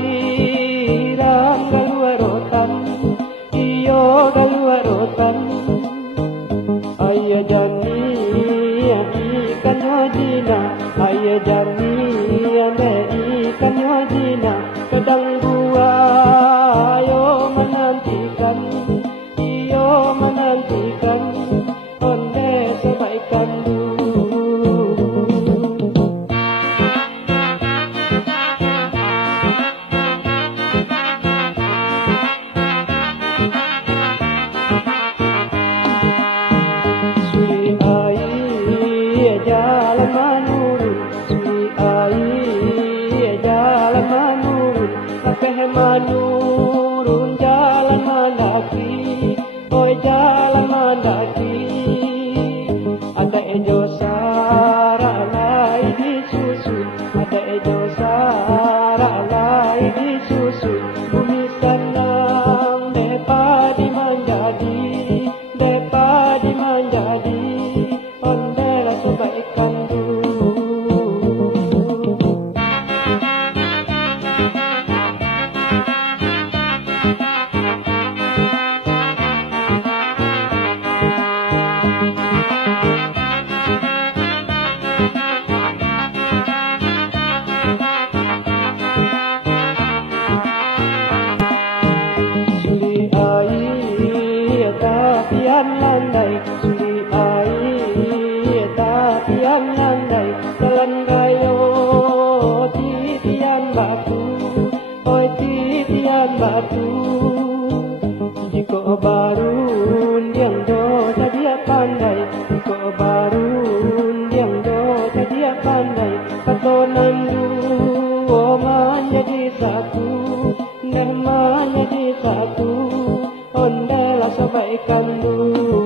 irang galuarotan, iyo galuarotan. Ayah jani ikan wajina, ayah jani ikan wajina. Kadang ayo menantikan, iyo menantikan, onde sebaikan dulu. Suri ai jalan menurun, suri ai jalan menurun, sampai menurun jalan mendaki, oi jalan mendaki. Ada ejo sara lai disusun, ada ejo sara lai disusun. Bumi senang depa dimanjadi, depa dimanjadi, ondela sebaikan dulu. Suri ai tapian landai, suri ai tapian landai. Jalan gayo titian batu, oi titian batu. Jika barun yang do dia pandai, jika barun yang do dia pandai. Katonan dua menjadi satu, menjadi satu, ondela sebaikan dulu.